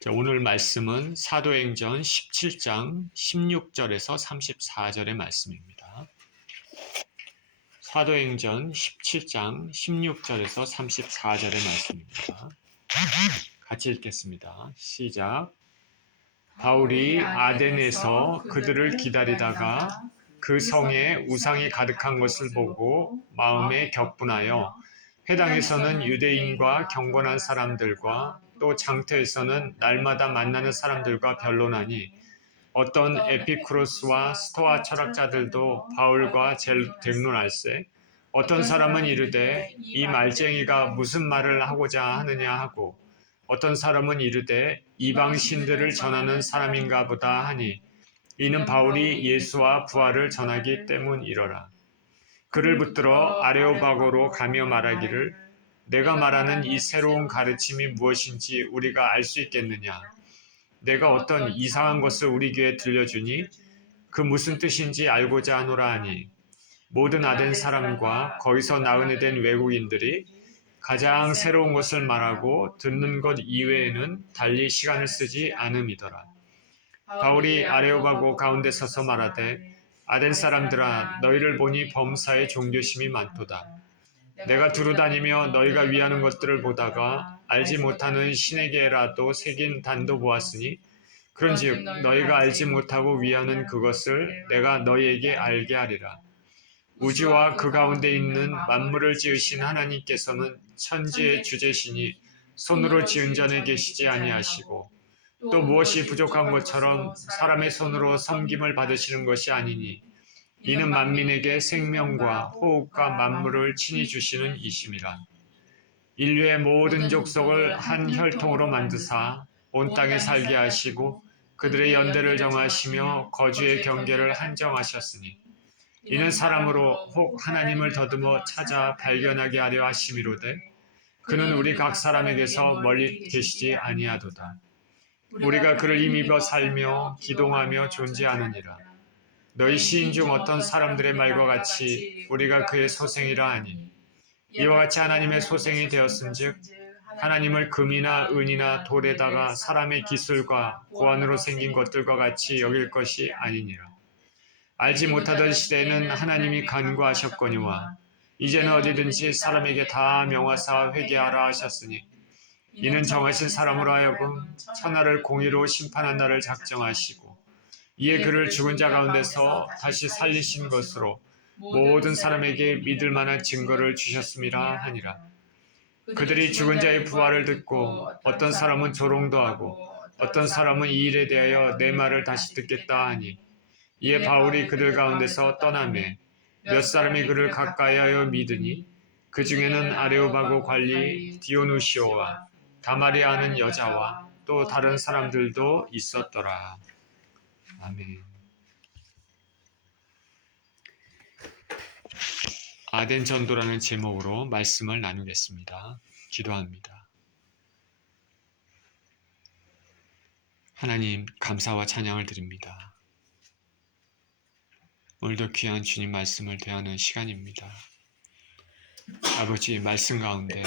자, 오늘 말씀은 사도행전 17장 16절에서 34절의 말씀입니다. 사도행전 17장 16절에서 34절의 말씀입니다. 같이 읽겠습니다. 시작. 바울이 아덴에서 그들을 기다리다가 그 성에 우상이 가득한 것을 보고 마음에 격분하여 회당에서는 유대인과 경건한 사람들과 또 장터에서는 날마다 만나는 사람들과 변론하니 어떤 에피쿠로스와 스토아 철학자들도 바울과 쟁론할세 어떤 사람은 이르되 이 말쟁이가 무슨 말을 하고자 하느냐 하고 어떤 사람은 이르되 이방 신들을 전하는 사람인가 보다 하니 이는 바울이 예수와 부활을 전하기 때문이러라. 그를 붙들어 아레오바고로 가며 말하기를 내가 말하는 이 새로운 가르침이 무엇인지 우리가 알 수 있겠느냐. 내가 어떤 이상한 것을 우리 귀에 들려주니 그 무슨 뜻인지 알고자 하노라 하니 모든 아덴 사람과 거기서 나은에 된 외국인들이 가장 새로운 것을 말하고 듣는 것 이외에는 달리 시간을 쓰지 않음이더라. 바울이 아레오바고 가운데 서서 말하되 아덴 사람들아 너희를 보니 범사에 종교심이 많도다. 내가 두루다니며 너희가 위하는 것들을 보다가 알지 못하는 신에게라도 새긴 단도 보았으니 그런즉 너희가 알지 못하고 위하는 그것을 내가 너희에게 알게 하리라. 우주와 그 가운데 있는 만물을 지으신 하나님께서는 천지의 주제시니 손으로 지은 전에 계시지 아니하시고 또 무엇이 부족한 것처럼 사람의 손으로 섬김을 받으시는 것이 아니니 이는 만민에게 생명과 호흡과 만물을 친히 주시는 이심이라. 인류의 모든 족속을 한 혈통으로 만드사 온 땅에 살게 하시고 그들의 연대를 정하시며 거주의 경계를 한정하셨으니 이는 사람으로 혹 하나님을 더듬어 찾아 발견하게 하려 하심이로되 그는 우리 각 사람에게서 멀리 계시지 아니하도다. 우리가 그를 힘입어 살며 기동하며 존재하느니라. 너희 시인 중 어떤 사람들의 말과 같이 우리가 그의 소생이라 하니 이와 같이 하나님의 소생이 되었은즉 하나님을 금이나 은이나 돌에다가 사람의 기술과 고안으로 생긴 것들과 같이 여길 것이 아니니라. 알지 못하던 시대에는 하나님이 간구하셨거니와 이제는 어디든지 사람에게 다 명하사 회개하라 하셨으니 이는 정하신 사람으로 하여금 천하를 공의로 심판한 날을 작정하시고 이에 그를 죽은 자 가운데서 다시 살리신 것으로 모든 사람에게 믿을 만한 증거를 주셨음이라 하니라. 그들이 죽은 자의 부활을 듣고 어떤 사람은 조롱도 하고 어떤 사람은 이 일에 대하여 내 말을 다시 듣겠다 하니 이에 바울이 그들 가운데서 떠나매 몇 사람이 그를 가까이하여 믿으니 그 중에는 아레오바고 관리 디오누시오와 다마리아는 여자와 또 다른 사람들도 있었더라. 아멘. 아덴 전도라는 제목으로 말씀을 나누겠습니다. 기도합니다. 하나님, 감사와 찬양을 드립니다. 오늘도 귀한 주님 말씀을 대하는 시간입니다. 아버지, 말씀 가운데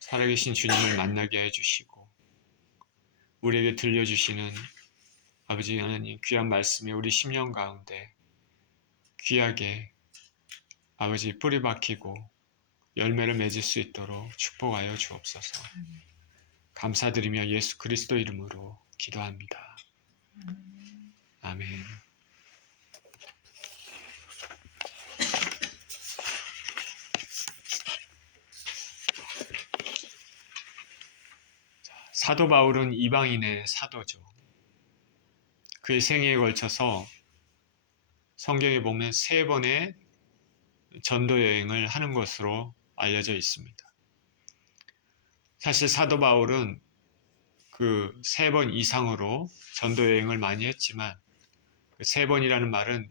살아계신 주님을 만나게 해주시고 우리에게 들려주시는 아버지 하나님 귀한 말씀이 우리 심령 가운데 귀하게 아버지 뿌리 박히고 열매를 맺을 수 있도록 축복하여 주옵소서. 감사드리며 예수 그리스도 이름으로 기도합니다. 아멘. 사도 바울은 이방인의 사도죠. 그의 생애에 걸쳐서 성경에 보면 3번의 전도 여행을 하는 것으로 알려져 있습니다. 사실 사도 바울은 그 3번 이상으로 전도 여행을 많이 했지만 그 3번이라는 말은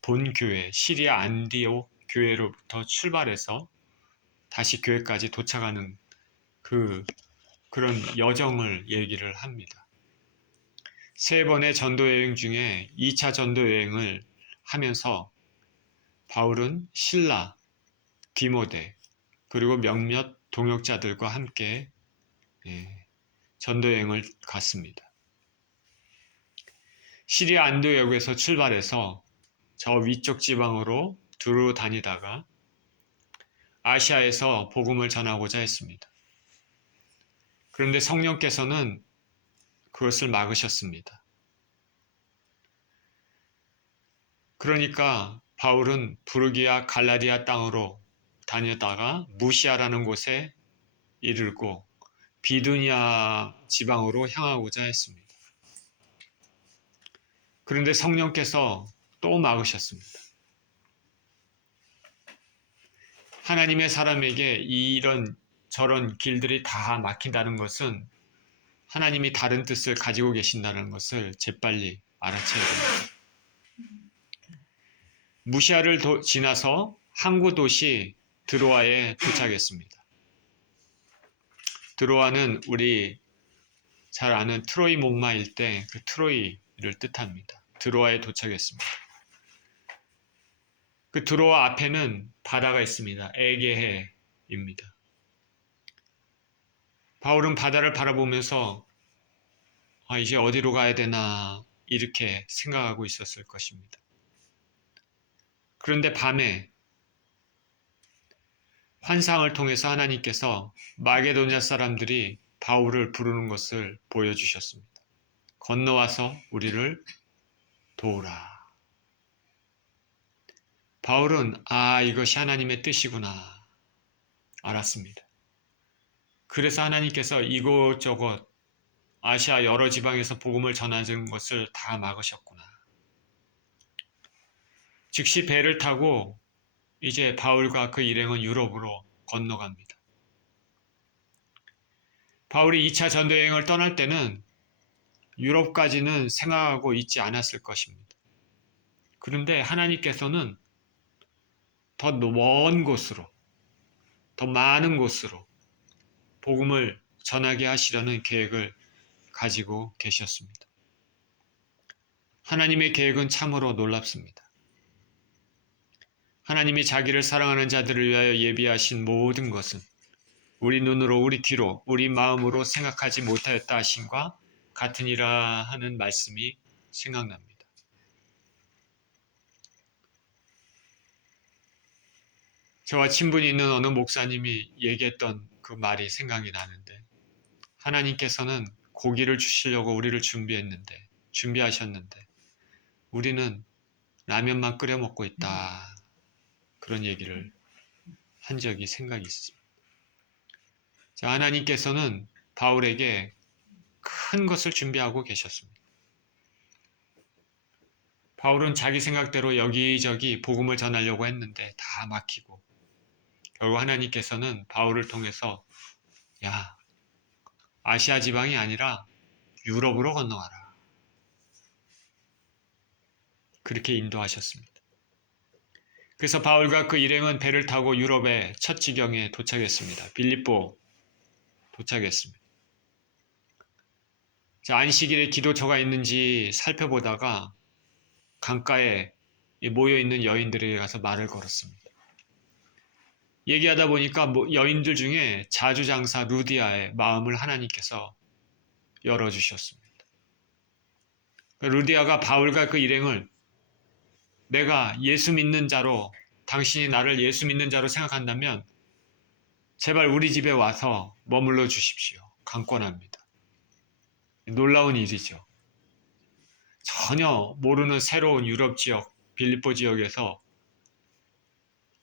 본 교회, 시리아 안디옥 교회로부터 출발해서 다시 교회까지 도착하는 그런 여정을 얘기를 합니다. 3번의 전도 여행 중에 2차 전도 여행을 하면서 바울은 실라, 디모데 그리고 몇몇 동역자들과 함께 전도여행을 갔습니다. 시리아 안디옥에서 출발해서 저 위쪽 지방으로 두루 다니다가 아시아에서 복음을 전하고자 했습니다. 그런데 성령께서는 그것을 막으셨습니다. 그러니까 바울은 부르기아 갈라디아 땅으로 다녔다가 무시아라는 곳에 이르고 비두니아 지방으로 향하고자 했습니다. 그런데 성령께서 또 막으셨습니다. 하나님의 사람에게 이런 저런 길들이 다 막힌다는 것은 하나님이 다른 뜻을 가지고 계신다는 것을 재빨리 알아채야 됩니다. 무시아를 지나서 항구 도시 드로아에 도착했습니다. 드로아는 우리 잘 아는 트로이 목마일 때 그 트로이를 뜻합니다. 드로아에 도착했습니다. 그 드로아 앞에는 바다가 있습니다. 에게해입니다. 바울은 바다를 바라보면서 이제 어디로 가야 되나 이렇게 생각하고 있었을 것입니다. 그런데 밤에 환상을 통해서 하나님께서 마게도냐 사람들이 바울을 부르는 것을 보여주셨습니다. 건너와서 우리를 도우라. 바울은 이것이 하나님의 뜻이구나 알았습니다. 그래서 하나님께서 이곳저곳 아시아 여러 지방에서 복음을 전하는 것을 다 막으셨구나. 즉시 배를 타고 이제 바울과 그 일행은 유럽으로 건너갑니다. 바울이 2차 전도여행을 떠날 때는 유럽까지는 생각하고 있지 않았을 것입니다. 그런데 하나님께서는 더 먼 곳으로, 더 많은 곳으로 복음을 전하게 하시려는 계획을 가지고 계셨습니다. 하나님의 계획은 참으로 놀랍습니다. 하나님이 자기를 사랑하는 자들을 위하여 예비하신 모든 것은 우리 눈으로, 우리 귀로, 우리 마음으로 생각하지 못하였다 하심과 같으니라 하는 말씀이 생각납니다. 저와 친분이 있는 어느 목사님이 얘기했던 그 말이 생각이 나는데, 하나님께서는 고기를 주시려고 우리를 준비하셨는데 우리는 라면만 끓여 먹고 있다. 그런 얘기를 한 적이 생각이 있습니다. 자, 하나님께서는 바울에게 큰 것을 준비하고 계셨습니다. 바울은 자기 생각대로 여기저기 복음을 전하려고 했는데 다 막히고 결국 하나님께서는 바울을 통해서 아시아 지방이 아니라 유럽으로 건너가라. 그렇게 인도하셨습니다. 그래서 바울과 그 일행은 배를 타고 유럽의 첫 지경에 도착했습니다. 빌립보 도착했습니다. 자, 안식일에 기도처가 있는지 살펴보다가 강가에 모여있는 여인들에게 가서 말을 걸었습니다. 얘기하다 보니까 여인들 중에 자주장사 루디아의 마음을 하나님께서 열어주셨습니다. 루디아가 바울과 그 일행을 내가 예수 믿는 자로, 당신이 나를 예수 믿는 자로 생각한다면 제발 우리 집에 와서 머물러 주십시오. 강권합니다. 놀라운 일이죠. 전혀 모르는 새로운 유럽 지역, 빌립보 지역에서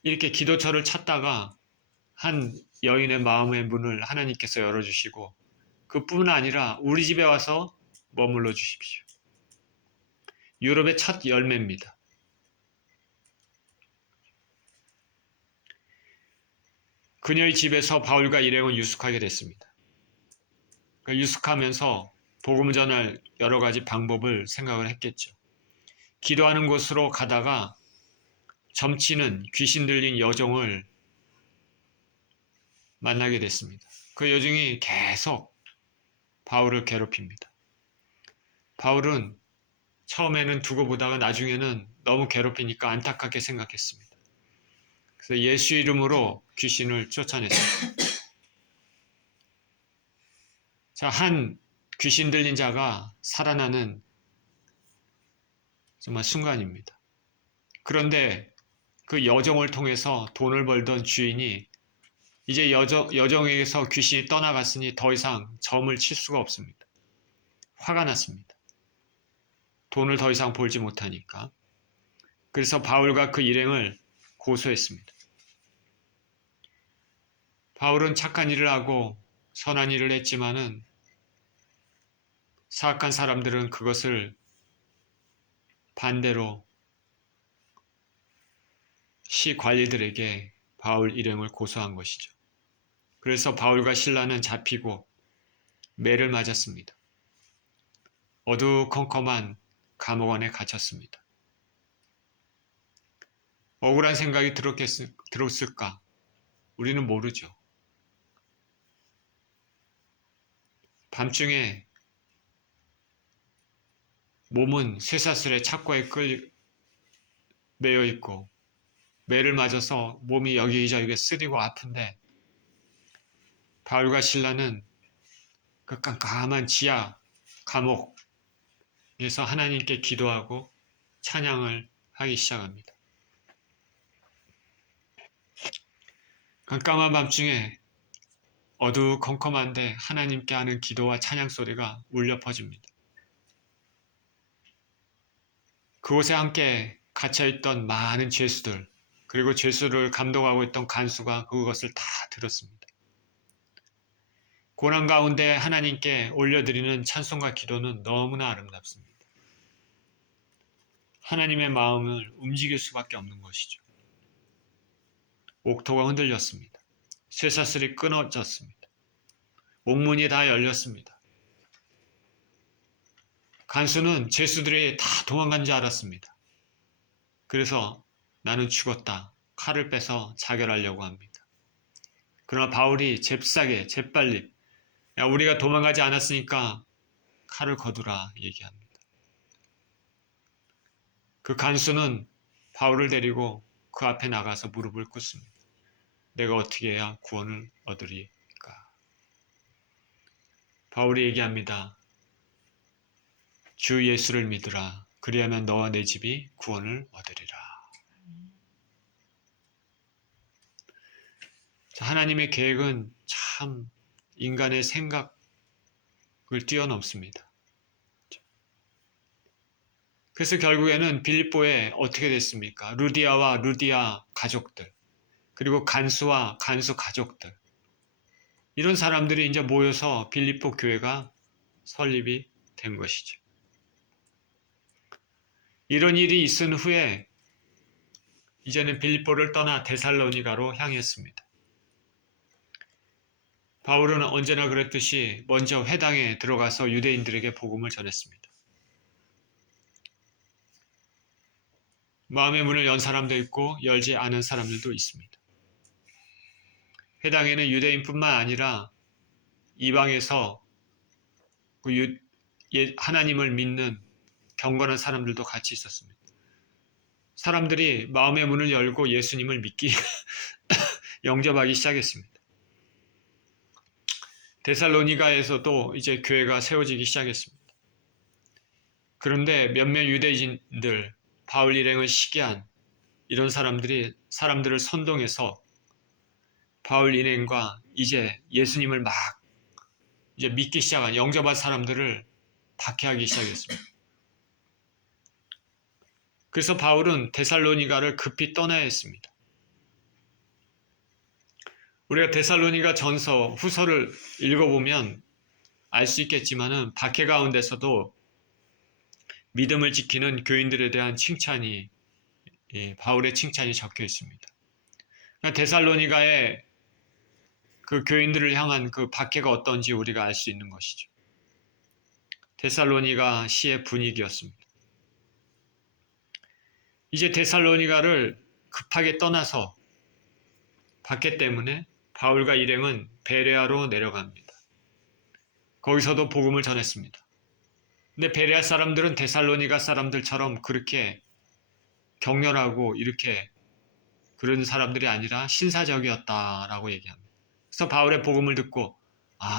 이렇게 기도처를 찾다가 한 여인의 마음의 문을 하나님께서 열어주시고 그뿐 아니라 우리 집에 와서 머물러 주십시오. 유럽의 첫 열매입니다. 그녀의 집에서 바울과 일행은 유숙하게 됐습니다. 유숙하면서 복음 전할 여러 가지 방법을 생각을 했겠죠. 기도하는 곳으로 가다가 점치는 귀신 들린 여종을 만나게 됐습니다. 그 여종이 계속 바울을 괴롭힙니다. 바울은 처음에는 두고 보다가 나중에는 너무 괴롭히니까 안타깝게 생각했습니다. 그래서 예수 이름으로 귀신을 쫓아냈습니다. 자, 한 귀신 들린 자가 살아나는 정말 순간입니다. 그런데 그 여종을 통해서 돈을 벌던 주인이 이제 여종에게서 귀신이 떠나갔으니 더 이상 점을 칠 수가 없습니다. 화가 났습니다. 돈을 더 이상 벌지 못하니까. 그래서 바울과 그 일행을 고소했습니다. 바울은 착한 일을 하고 선한 일을 했지만은 사악한 사람들은 그것을 반대로 시 관리들에게 바울 일행을 고소한 것이죠. 그래서 바울과 실라는 잡히고 매를 맞았습니다. 어두컴컴한 감옥 안에 갇혔습니다. 억울한 생각이 들었을까? 우리는 모르죠. 밤중에 몸은 쇠사슬에 착고에 매여 있고 매를 맞아서 몸이 여기저기 쓰리고 아픈데 바울과 실라는 그 깜깜한 지하 감옥에서 하나님께 기도하고 찬양을 하기 시작합니다. 깜깜한 밤중에 어두컴컴한데 하나님께 하는 기도와 찬양 소리가 울려 퍼집니다. 그곳에 함께 갇혀있던 많은 죄수들, 그리고 죄수를 감독하고 있던 간수가 그것을 다 들었습니다. 고난 가운데 하나님께 올려드리는 찬송과 기도는 너무나 아름답습니다. 하나님의 마음을 움직일 수밖에 없는 것이죠. 옥토가 흔들렸습니다. 쇠사슬이 끊어졌습니다. 옥문이 다 열렸습니다. 간수는 죄수들이 다 도망간 줄 알았습니다. 그래서 나는 죽었다. 칼을 빼서 자결하려고 합니다. 그러나 바울이 재빨리 야, 우리가 도망가지 않았으니까 칼을 거두라 얘기합니다. 그 간수는 바울을 데리고 그 앞에 나가서 무릎을 꿇습니다. 내가 어떻게 해야 구원을 얻으리까? 바울이 얘기합니다. 주 예수를 믿으라. 그리하면 너와 내 집이 구원을 얻으리라. 하나님의 계획은 참 인간의 생각을 뛰어넘습니다. 그래서 결국에는 빌립보에 어떻게 됐습니까? 루디아와 루디아 가족들, 그리고 간수와 간수 가족들, 이런 사람들이 이제 모여서 빌립보 교회가 설립이 된 것이죠. 이런 일이 있은 후에 이제는 빌립보를 떠나 데살로니가로 향했습니다. 바울은 언제나 그랬듯이 먼저 회당에 들어가서 유대인들에게 복음을 전했습니다. 마음의 문을 연 사람도 있고 열지 않은 사람들도 있습니다. 회당에는 유대인뿐만 아니라 이방에서 하나님을 믿는 경건한 사람들도 같이 있었습니다. 사람들이 마음의 문을 열고 예수님을 믿기 영접하기 시작했습니다. 데살로니가에서도 이제 교회가 세워지기 시작했습니다. 그런데 몇몇 유대인들, 바울 일행을 시기한 이런 사람들을 선동해서 바울 일행과 이제 예수님을 막 이제 믿기 시작한 영접한 사람들을 박해하기 시작했습니다. 그래서 바울은 데살로니가를 급히 떠나야 했습니다. 우리가 데살로니가 전서, 후서를 읽어보면 알 수 있겠지만은 박해 가운데서도 믿음을 지키는 교인들에 대한 칭찬이, 바울의 칭찬이 적혀 있습니다. 그러니까 데살로니가의 그 교인들을 향한 그 박해가 어떤지 우리가 알 수 있는 것이죠. 데살로니가 시의 분위기였습니다. 이제 데살로니가를 급하게 떠나서 박해 때문에 바울과 일행은 베레아로 내려갑니다. 거기서도 복음을 전했습니다. 근데 베레아 사람들은 데살로니가 사람들처럼 그렇게 격렬하고 이렇게 그런 사람들이 아니라 신사적이었다라고 얘기합니다. 그래서 바울의 복음을 듣고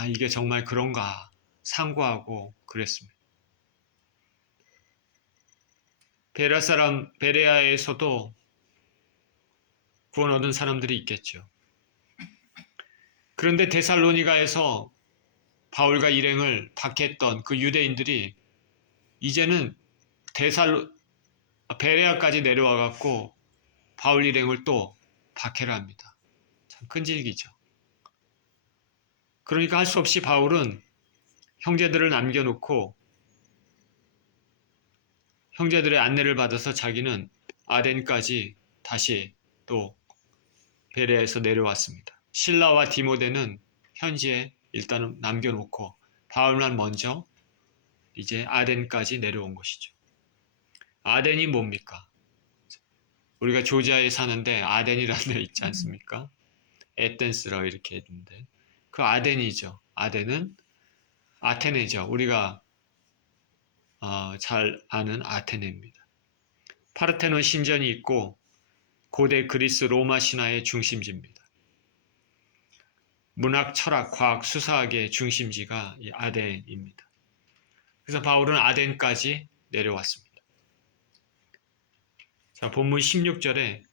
이게 정말 그런가 상고하고 그랬습니다. 베레아에서도 구원 얻은 사람들이 있겠죠. 그런데 데살로니가에서 바울과 일행을 박해했던 그 유대인들이 이제는 베레아까지 내려와 갖고 바울 일행을 또 박해를 합니다. 참 끈질기죠. 그러니까 할 수 없이 바울은 형제들을 남겨놓고 형제들의 안내를 받아서 자기는 아덴까지 다시 또 베레아에서 내려왔습니다. 실라와 디모데는 현지에 일단은 남겨놓고 바울만 먼저 이제 아덴까지 내려온 것이죠. 아덴이 뭡니까? 우리가 조지아에 사는데 아덴이라는 데 있지 않습니까? 에덴스라고 이렇게 했는데 그 아덴이죠. 아덴은 아테네죠. 우리가 잘 아는 아테네입니다. 파르테논 신전이 있고 고대 그리스 로마 신화의 중심지입니다. 문학, 철학, 과학, 수사학의 중심지가 이 아덴입니다. 그래서 바울은 아덴까지 내려왔습니다. 자, 본문 16절에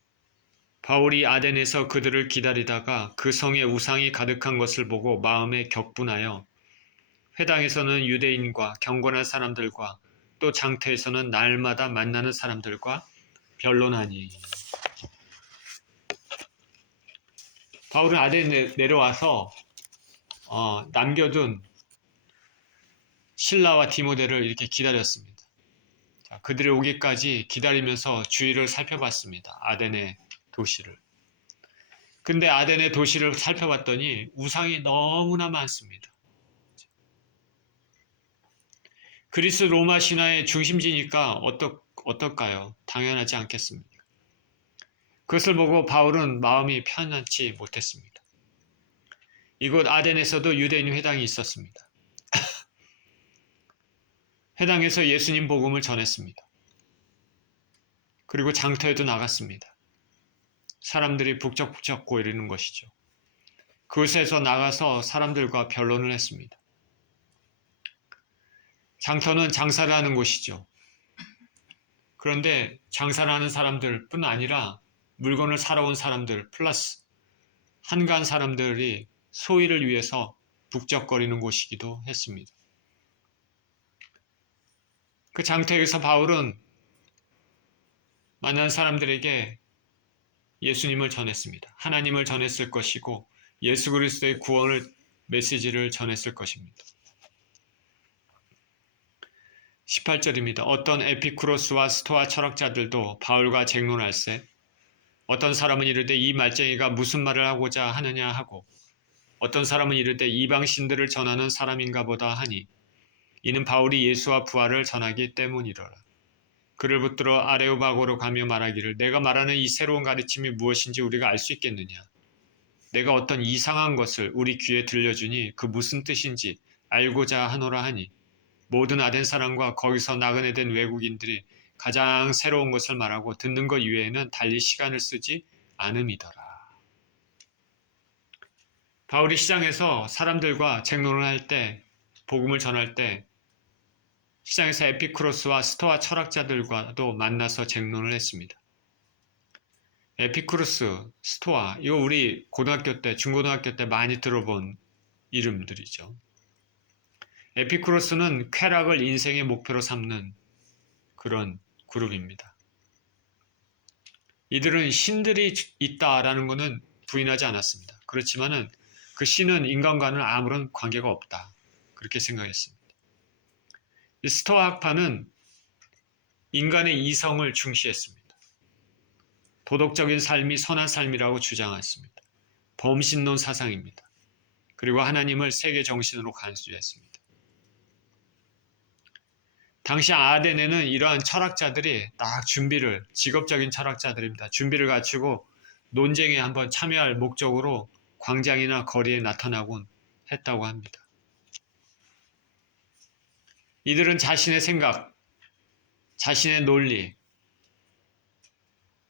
바울이 아덴에서 그들을 기다리다가 그 성에 우상이 가득한 것을 보고 마음에 격분하여 회당에서는 유대인과 경건한 사람들과 또 장터에서는 날마다 만나는 사람들과 변론하니. 바울은 아덴에 내려와서 남겨둔 실라와 디모데를 이렇게 기다렸습니다. 자, 그들이 오기까지 기다리면서 주위를 살펴봤습니다. 아덴의 도시를. 근데 아덴의 도시를 살펴봤더니 우상이 너무나 많습니다. 그리스 로마 신화의 중심지니까 어떨까요? 당연하지 않겠습니까? 그것을 보고 바울은 마음이 편안치 못했습니다. 이곳 아덴에서도 유대인 회당이 있었습니다. 회당에서 예수님 복음을 전했습니다. 그리고 장터에도 나갔습니다. 사람들이 북적북적 고이르는 것이죠. 그곳에서 나가서 사람들과 변론을 했습니다. 장터는 장사를 하는 곳이죠. 그런데 장사를 하는 사람들뿐 아니라 물건을 사러 온 사람들 플러스 한가한 사람들이 소위를 위해서 북적거리는 곳이기도 했습니다. 그 장터에서 바울은 만난 사람들에게 예수님을 전했습니다. 하나님을 전했을 것이고 예수 그리스도의 구원을 메시지를 전했을 것입니다. 18절입니다. 어떤 에피쿠로스와 스토아 철학자들도 바울과 쟁론할세 어떤 사람은 이르되 이 말쟁이가 무슨 말을 하고자 하느냐 하고 어떤 사람은 이르되 이방신들을 전하는 사람인가 보다 하니 이는 바울이 예수와 부활을 전하기 때문이로라. 그를 붙들어 아레오바고로 가며 말하기를 내가 말하는 이 새로운 가르침이 무엇인지 우리가 알 수 있겠느냐. 내가 어떤 이상한 것을 우리 귀에 들려주니 그 무슨 뜻인지 알고자 하노라 하니 모든 아덴 사람과 거기서 나그네 된 외국인들이 가장 새로운 것을 말하고 듣는 것 이외에는 달리 시간을 쓰지 않음이더라. 바울이 시장에서 사람들과 쟁론을 할 때, 복음을 전할 때 시장에서 에피쿠로스와 스토아 철학자들과도 만나서 쟁론을 했습니다. 에피쿠로스, 스토아, 이거 우리 고등학교 때, 중고등학교 때 많이 들어본 이름들이죠. 에피쿠로스는 쾌락을 인생의 목표로 삼는 그런 그룹입니다. 이들은 신들이 있다라는 것은 부인하지 않았습니다. 그렇지만은 그 신은 인간과는 아무런 관계가 없다. 그렇게 생각했습니다. 스토아 학파는 인간의 이성을 중시했습니다. 도덕적인 삶이 선한 삶이라고 주장했습니다. 범신론 사상입니다. 그리고 하나님을 세계 정신으로 간주했습니다. 당시 아덴에는 이러한 철학자들이 딱 직업적인 철학자들입니다. 준비를 갖추고 논쟁에 한번 참여할 목적으로 광장이나 거리에 나타나곤 했다고 합니다. 이들은 자신의 생각, 자신의 논리,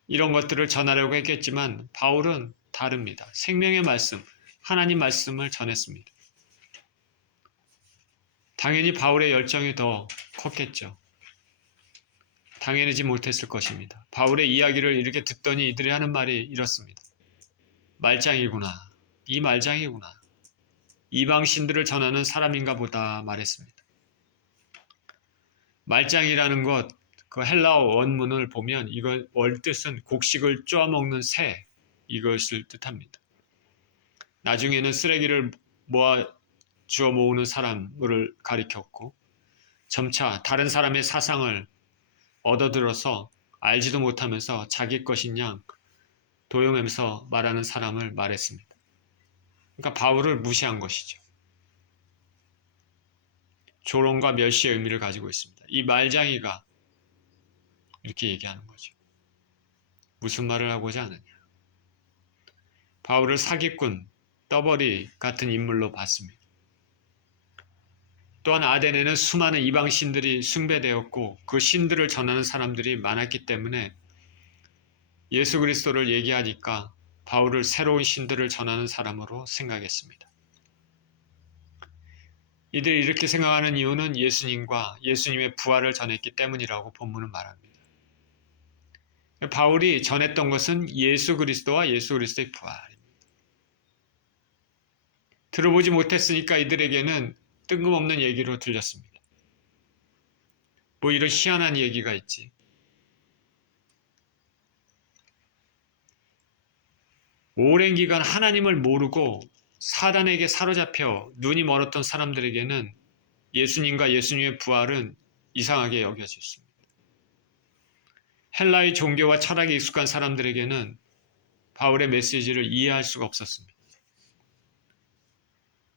이런 것들을 전하려고 했겠지만 바울은 다릅니다. 생명의 말씀, 하나님 말씀을 전했습니다. 당연히 바울의 열정이 더 컸겠죠. 당연하지 못했을 것입니다. 바울의 이야기를 이렇게 듣더니 이들이 하는 말이 이렇습니다. 말짱이구나. 이 말짱이구나. 이방신들을 전하는 사람인가 보다 말했습니다. 말짱이라는 것, 그 헬라어 원문을 보면 이거 원뜻은 곡식을 쪼아먹는 새, 이것을 뜻합니다. 나중에는 쓰레기를 주워 모으는 사람을 가리켰고 점차 다른 사람의 사상을 얻어들어서 알지도 못하면서 자기 것인 양 도용하면서 말하는 사람을 말했습니다. 그러니까 바울을 무시한 것이죠. 조롱과 멸시의 의미를 가지고 있습니다. 이 말장이가 이렇게 얘기하는 거죠. 무슨 말을 하고자 하느냐. 바울을 사기꾼, 떠벌이 같은 인물로 봤습니다. 또한 아덴에는 수많은 이방 신들이 숭배되었고 그 신들을 전하는 사람들이 많았기 때문에 예수 그리스도를 얘기하니까 바울을 새로운 신들을 전하는 사람으로 생각했습니다. 이들이 이렇게 생각하는 이유는 예수님과 예수님의 부활을 전했기 때문이라고 본문은 말합니다. 바울이 전했던 것은 예수 그리스도와 예수 그리스도의 부활입니다. 들어보지 못했으니까 이들에게는 뜬금없는 얘기로 들렸습니다. 뭐 이런 희한한 얘기가 있지. 오랜 기간 하나님을 모르고 사단에게 사로잡혀 눈이 멀었던 사람들에게는 예수님과 예수님의 부활은 이상하게 여겨졌습니다. 헬라의 종교와 철학에 익숙한 사람들에게는 바울의 메시지를 이해할 수가 없었습니다.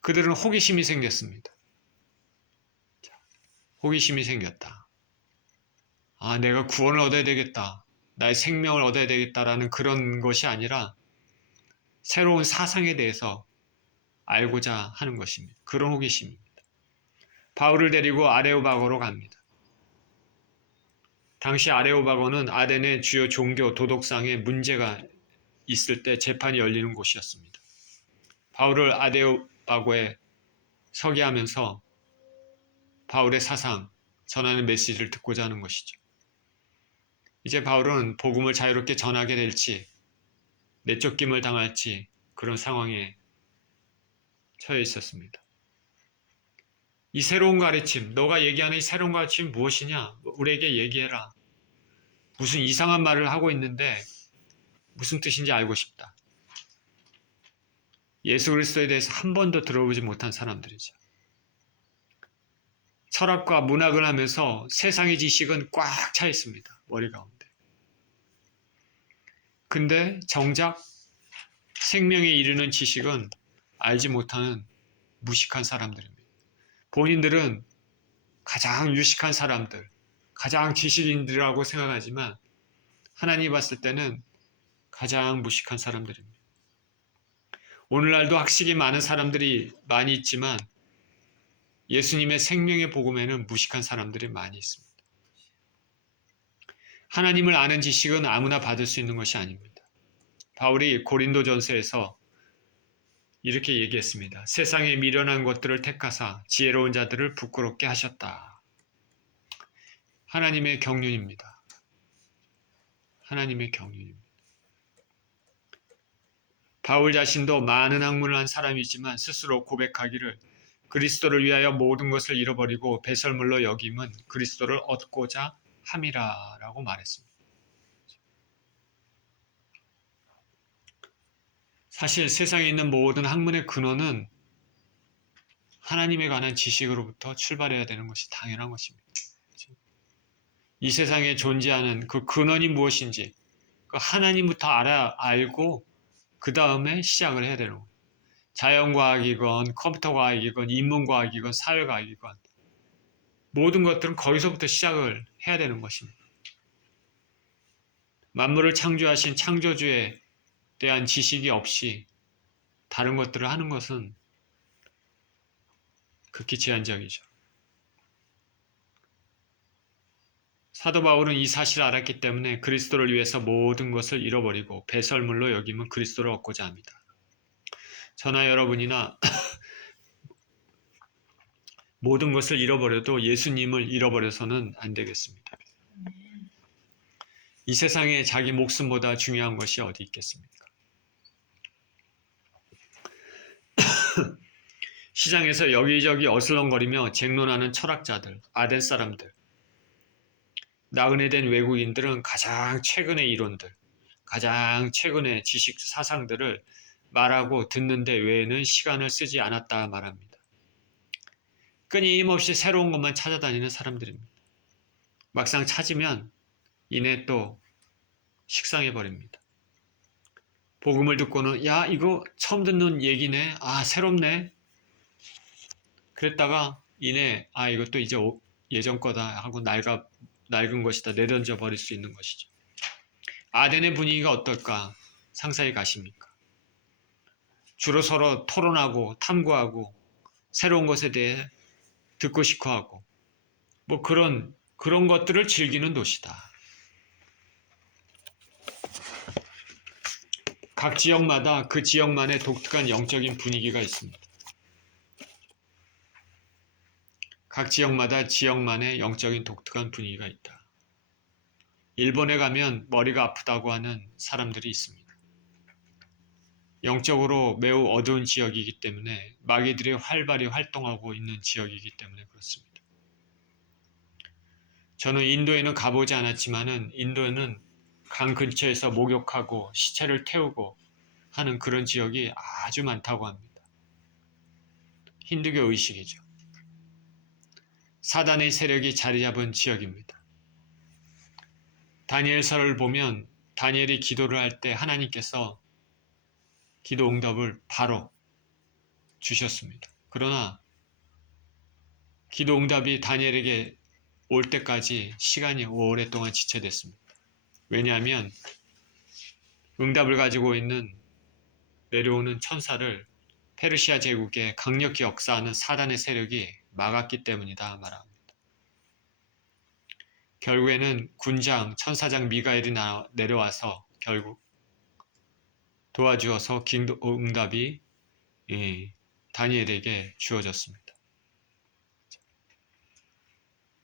그들은 호기심이 생겼습니다. 호기심이 생겼다. 아, 내가 구원을 얻어야 되겠다. 나의 생명을 얻어야 되겠다라는 그런 것이 아니라 새로운 사상에 대해서 알고자 하는 것입니다. 그런 호기심입니다. 바울을 데리고 아레오바고로 갑니다. 당시 아레오바고는 아덴의 주요 종교 도덕상에 문제가 있을 때 재판이 열리는 곳이었습니다. 바울을 아레오바고에 서게 하면서 바울의 사상, 전하는 메시지를 듣고자 하는 것이죠. 이제 바울은 복음을 자유롭게 전하게 될지 내쫓김을 당할지 그런 상황에 처해 있었습니다. 이 새로운 가르침, 너가 얘기하는 이 새로운 가르침이 무엇이냐? 우리에게 얘기해라. 무슨 이상한 말을 하고 있는데 무슨 뜻인지 알고 싶다. 예수 그리스도에 대해서 한 번도 들어보지 못한 사람들이죠. 철학과 문학을 하면서 세상의 지식은 꽉 차 있습니다. 머리 가운데. 근데 정작 생명에 이르는 지식은 알지 못하는 무식한 사람들입니다. 본인들은 가장 유식한 사람들, 가장 지식인들이라고 생각하지만 하나님이 봤을 때는 가장 무식한 사람들입니다. 오늘날도 학식이 많은 사람들이 많이 있지만 예수님의 생명의 복음에는 무식한 사람들이 많이 있습니다. 하나님을 아는 지식은 아무나 받을 수 있는 것이 아닙니다. 바울이 고린도전서에서 이렇게 얘기했습니다. 세상에 미련한 것들을 택하사 지혜로운 자들을 부끄럽게 하셨다. 하나님의 경륜입니다. 하나님의 경륜입니다. 바울 자신도 많은 학문을 한 사람이지만 스스로 고백하기를 그리스도를 위하여 모든 것을 잃어버리고 배설물로 여김은 그리스도를 얻고자 함이라 라고 말했습니다. 사실 세상에 있는 모든 학문의 근원은 하나님에 관한 지식으로부터 출발해야 되는 것이 당연한 것입니다. 이 세상에 존재하는 그 근원이 무엇인지 그 하나님부터 알고 그 다음에 시작을 해야 되는 거예요. 자연과학이건 컴퓨터과학이건 인문과학이건 사회과학이건 모든 것들은 거기서부터 시작을 해야 되는 것입니다. 만물을 창조하신 창조주에 대한 지식이 없이 다른 것들을 하는 것은 극히 제한적이죠. 사도 바울은 이 사실을 알았기 때문에 그리스도를 위해서 모든 것을 잃어버리고 배설물로 여기면 그리스도를 얻고자 합니다. 저나 여러분이나 모든 것을 잃어버려도 예수님을 잃어버려서는 안 되겠습니다. 이 세상에 자기 목숨보다 중요한 것이 어디 있겠습니까? 시장에서 여기저기 어슬렁거리며 쟁론하는 철학자들, 아덴 사람들, 나그네 된 외국인들은 가장 최근의 이론들, 가장 최근의 지식 사상들을 말하고 듣는 데 외에는 시간을 쓰지 않았다 말합니다. 끊임없이 새로운 것만 찾아다니는 사람들입니다. 막상 찾으면 이내 또 식상해버립니다. 복음을 듣고는 야 이거 처음 듣는 얘기네, 아 새롭네, 그랬다가 이내 아 이것도 이제 예전 거다 하고 낡은 것이다 내던져 버릴 수 있는 것이죠. 아덴의 분위기가 어떨까 상상이 가십니까? 주로 서로 토론하고 탐구하고 새로운 것에 대해 듣고 싶어 하고 뭐 그런 것들을 즐기는 도시다. 각 지역마다 그 지역만의 독특한 영적인 분위기가 있습니다. 각 지역마다 지역만의 영적인 독특한 분위기가 있다. 일본에 가면 머리가 아프다고 하는 사람들이 있습니다. 영적으로 매우 어두운 지역이기 때문에 마귀들이 활발히 활동하고 있는 지역이기 때문에 그렇습니다. 저는 인도에는 가보지 않았지만은 인도에는 강 근처에서 목욕하고 시체를 태우고 하는 그런 지역이 아주 많다고 합니다. 힌두교 의식이죠. 사단의 세력이 자리 잡은 지역입니다. 다니엘서를 보면 다니엘이 기도를 할 때 하나님께서 기도 응답을 바로 주셨습니다. 그러나 기도 응답이 다니엘에게 올 때까지 시간이 오랫동안 지체됐습니다. 왜냐하면 응답을 가지고 있는 내려오는 천사를 페르시아 제국에 강력히 역사하는 사단의 세력이 막았기 때문이다 말합니다. 결국에는 군장, 천사장 미가엘이 내려와서 결국 도와주어서 기도 응답이 다니엘에게 주어졌습니다.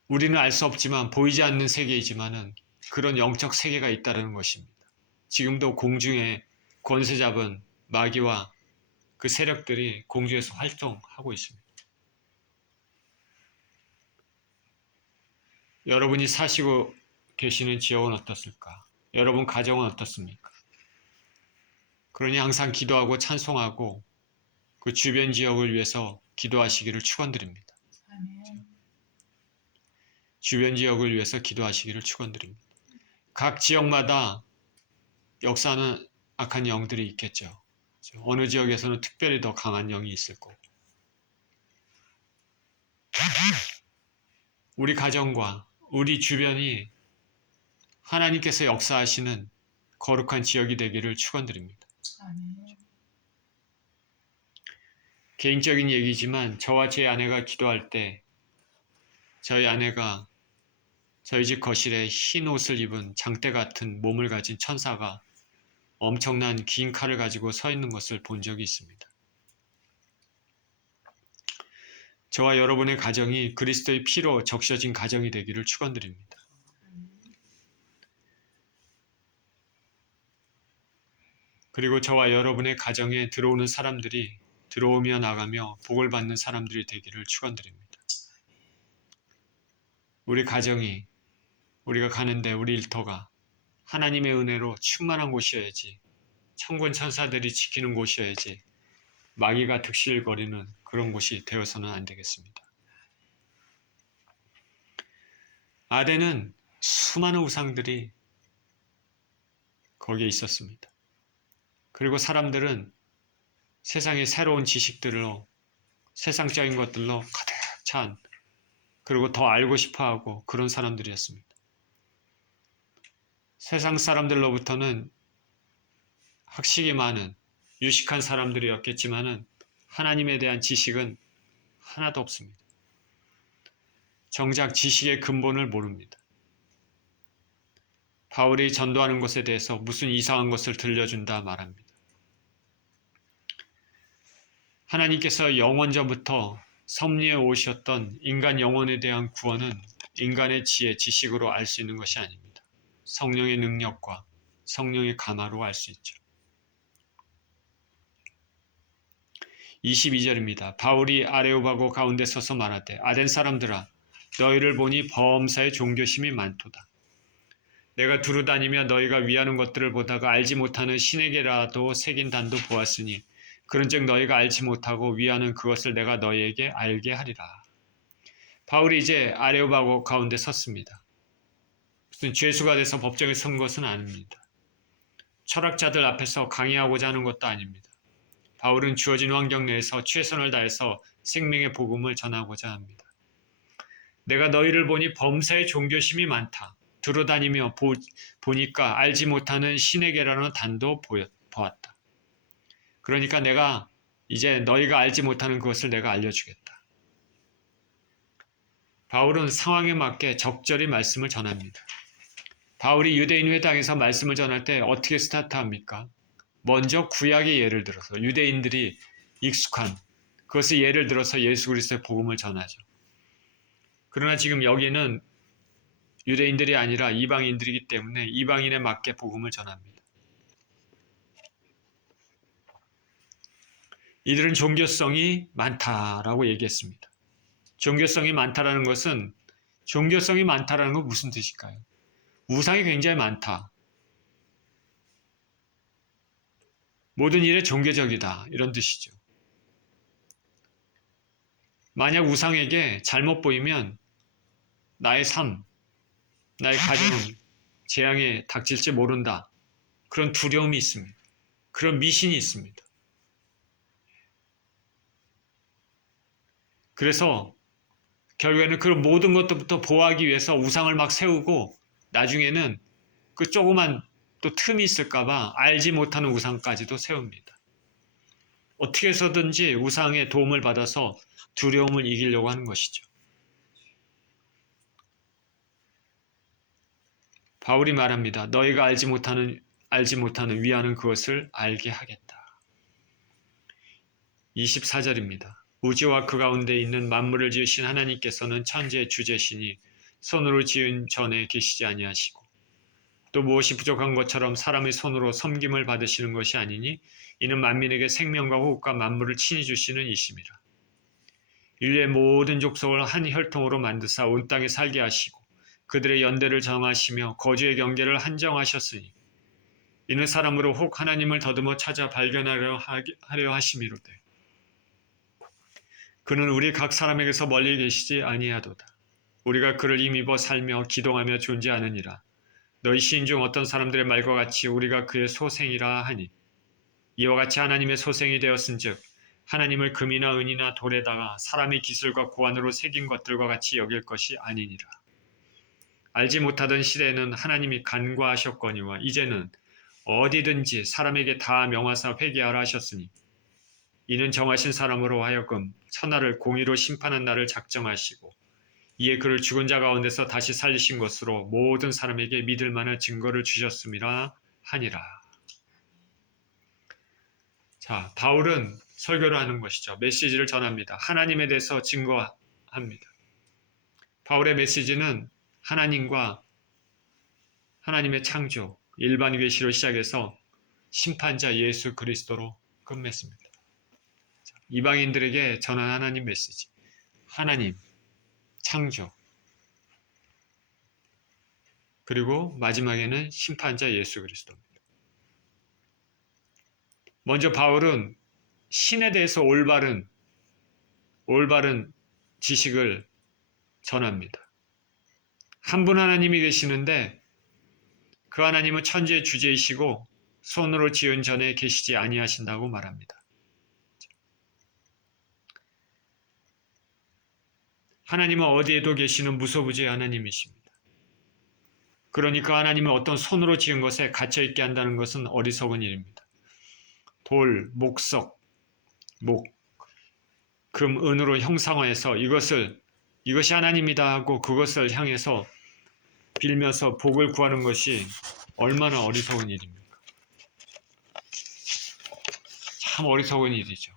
우리는 알 수 없지만 보이지 않는 세계이지만은 그런 영적 세계가 있다는 것입니다. 지금도 공중에 권세 잡은 마귀와 그 세력들이 공중에서 활동하고 있습니다. 여러분이 사시고 계시는 지역은 어떻습니까? 여러분 가정은 어떻습니까? 그러니 항상 기도하고 찬송하고 그 주변 지역을 위해서 기도하시기를 축원드립니다. 주변 지역을 위해서 기도하시기를 축원드립니다. 각 지역마다 역사하는 악한 영들이 있겠죠. 어느 지역에서는 특별히 더 강한 영이 있을 거고. 우리 가정과 우리 주변이 하나님께서 역사하시는 거룩한 지역이 되기를 축원드립니다. 개인적인 얘기지만 저와 제 아내가 기도할 때 저희 아내가 저희 집 거실에 흰 옷을 입은 장대 같은 몸을 가진 천사가 엄청난 긴 칼을 가지고 서 있는 것을 본 적이 있습니다. 저와 여러분의 가정이 그리스도의 피로 적셔진 가정이 되기를 축원드립니다. 그리고 저와 여러분의 가정에 들어오는 사람들이 들어오며 나가며 복을 받는 사람들이 되기를 축원드립니다. 우리 가정이 우리가 가는데 우리 일터가 하나님의 은혜로 충만한 곳이어야지, 천군 천사들이 지키는 곳이어야지 마귀가 득실거리는 그런 곳이 되어서는 안 되겠습니다. 아덴은 수많은 우상들이 거기에 있었습니다. 그리고 사람들은 세상의 새로운 지식들로, 세상적인 것들로 가득 찬, 그리고 더 알고 싶어하고 그런 사람들이었습니다. 세상 사람들로부터는 학식이 많은 유식한 사람들이었겠지만은 하나님에 대한 지식은 하나도 없습니다. 정작 지식의 근본을 모릅니다. 바울이 전도하는 것에 대해서 무슨 이상한 것을 들려준다 말합니다. 하나님께서 영원전부터 섭리에 오셨던 인간 영혼에 대한 구원은 인간의 지혜, 지식으로 알 수 있는 것이 아닙니다. 성령의 능력과 성령의 감화로 알 수 있죠. 22절입니다. 바울이 아레오바고 가운데 서서 말하되 아덴 사람들아 너희를 보니 범사의 종교심이 많도다. 내가 두루 다니며 너희가 위하는 것들을 보다가 알지 못하는 신에게라도 새긴 단도 보았으니 그런즉 너희가 알지 못하고 위하는 그것을 내가 너희에게 알게 하리라. 바울이 이제 아레오바고 가운데 섰습니다. 무슨 죄수가 돼서 법정에 선 것은 아닙니다. 철학자들 앞에서 강의하고자 하는 것도 아닙니다. 바울은 주어진 환경 내에서 최선을 다해서 생명의 복음을 전하고자 합니다. 내가 너희를 보니 범사의 종교심이 많다. 들어다니며 보니까 알지 못하는 신에게라는 단도 보았다. 그러니까 내가 이제 너희가 알지 못하는 그것을 내가 알려주겠다. 바울은 상황에 맞게 적절히 말씀을 전합니다. 바울이 유대인 회당에서 말씀을 전할 때 어떻게 스타트합니까? 먼저 구약의 예를 들어서 유대인들이 익숙한 그것을 예를 들어서 예수 그리스도의 복음을 전하죠. 그러나 지금 여기는 유대인들이 아니라 이방인들이기 때문에 이방인에 맞게 복음을 전합니다. 이들은 종교성이 많다라고 얘기했습니다. 종교성이 많다라는 것은 종교성이 많다라는 건 무슨 뜻일까요? 우상이 굉장히 많다. 모든 일에 종교적이다. 이런 뜻이죠. 만약 우상에게 잘못 보이면 나의 삶, 나의 가정은 재앙에 닥칠지 모른다. 그런 두려움이 있습니다. 그런 미신이 있습니다. 그래서 결국에는 그 모든 것들부터 보호하기 위해서 우상을 막 세우고 나중에는 그 조그만 또 틈이 있을까봐 알지 못하는 우상까지도 세웁니다. 어떻게 해서든지 우상의 도움을 받아서 두려움을 이기려고 하는 것이죠. 바울이 말합니다. 너희가 알지 못하는 위하는 그것을 알게 하겠다. 24절입니다. 우주와 그 가운데 있는 만물을 지으신 하나님께서는 천지의 주제시니 손으로 지은 전에 계시지 아니하시고 또 무엇이 부족한 것처럼 사람의 손으로 섬김을 받으시는 것이 아니니 이는 만민에게 생명과 호흡과 만물을 친히 주시는 이심이라. 인류의 모든 족속을 한 혈통으로 만드사 온 땅에 살게 하시고 그들의 연대를 정하시며 거주의 경계를 한정하셨으니 이는 사람으로 혹 하나님을 더듬어 찾아 발견하려 하심이로되 그는 우리 각 사람에게서 멀리 계시지 아니하도다. 우리가 그를 힘입어 살며 기동하며 존재하느니라. 너희 시인 중 어떤 사람들의 말과 같이 우리가 그의 소생이라 하니 이와 같이 하나님의 소생이 되었은즉 하나님을 금이나 은이나 돌에다가 사람의 기술과 고안으로 새긴 것들과 같이 여길 것이 아니니라. 알지 못하던 시대에는 하나님이 간과하셨거니와 이제는 어디든지 사람에게 다 명하사 회개하라 하셨으니 이는 정하신 사람으로 하여금 천하를 공의로 심판한 날을 작정하시고 이에 그를 죽은 자 가운데서 다시 살리신 것으로 모든 사람에게 믿을 만한 증거를 주셨음이라 하니라. 자, 바울은 설교를 하는 것이죠. 메시지를 전합니다. 하나님에 대해서 증거합니다. 바울의 메시지는 하나님과 하나님의 창조, 일반 계시로 시작해서 심판자 예수 그리스도로 끝맺습니다. 이방인들에게 전한 하나님 메시지. 하나님, 창조. 그리고 마지막에는 심판자 예수 그리스도입니다. 먼저 바울은 신에 대해서 올바른 지식을 전합니다. 한 분 하나님이 계시는데 그 하나님은 천지의 주제이시고 손으로 지은 전에 계시지 아니하신다고 말합니다. 하나님은 어디에도 계시는 무소부지의 하나님이십니다. 그러니까 하나님은 어떤 손으로 지은 것에 갇혀있게 한다는 것은 어리석은 일입니다. 돌, 목석, 목, 금, 은으로 형상화해서 이것이 하나님이다 하고 그것을 향해서 빌면서 복을 구하는 것이 얼마나 어리석은 일입니까? 참 어리석은 일이죠.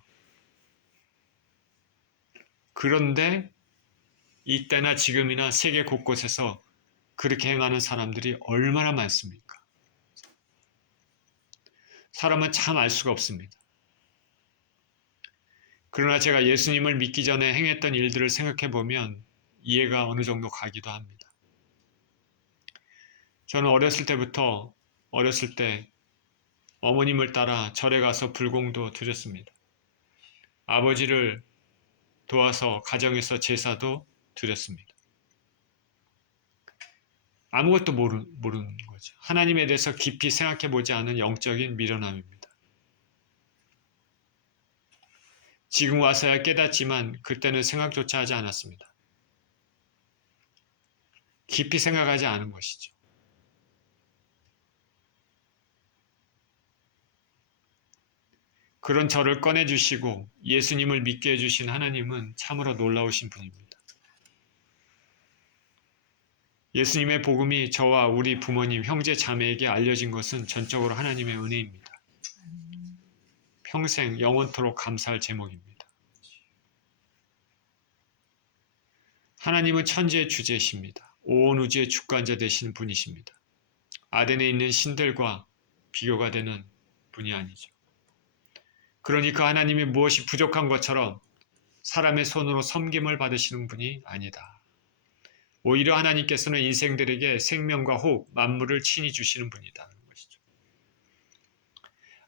그런데 이때나 지금이나 세계 곳곳에서 그렇게 행하는 사람들이 얼마나 많습니까? 사람은 참 알 수가 없습니다. 그러나 제가 예수님을 믿기 전에 행했던 일들을 생각해 보면 이해가 어느 정도 가기도 합니다. 저는 어렸을 때 어머님을 따라 절에 가서 불공도 드렸습니다. 아버지를 도와서 가정에서 제사도 드렸습니다. 아무것도 모르는 거죠. 하나님에 대해서 깊이 생각해 보지 않은 영적인 미련함입니다. 지금 와서야 깨닫지만 그때는 생각조차 하지 않았습니다. 깊이 생각하지 않은 것이죠. 그런 저를 꺼내주시고 예수님을 믿게 해주신 하나님은 참으로 놀라우신 분입니다. 예수님의 복음이 저와 우리 부모님, 형제, 자매에게 알려진 것은 전적으로 하나님의 은혜입니다. 평생 영원토록 감사할 제목입니다. 하나님은 천지의 주제이십니다. 온 우주의 주관자 되시는 분이십니다. 아덴에 있는 신들과 비교가 되는 분이 아니죠. 그러니까 하나님이 무엇이 부족한 것처럼 사람의 손으로 섬김을 받으시는 분이 아니다. 오히려 하나님께서는 인생들에게 생명과 호흡, 만물을 친히 주시는 분이라는 것이죠.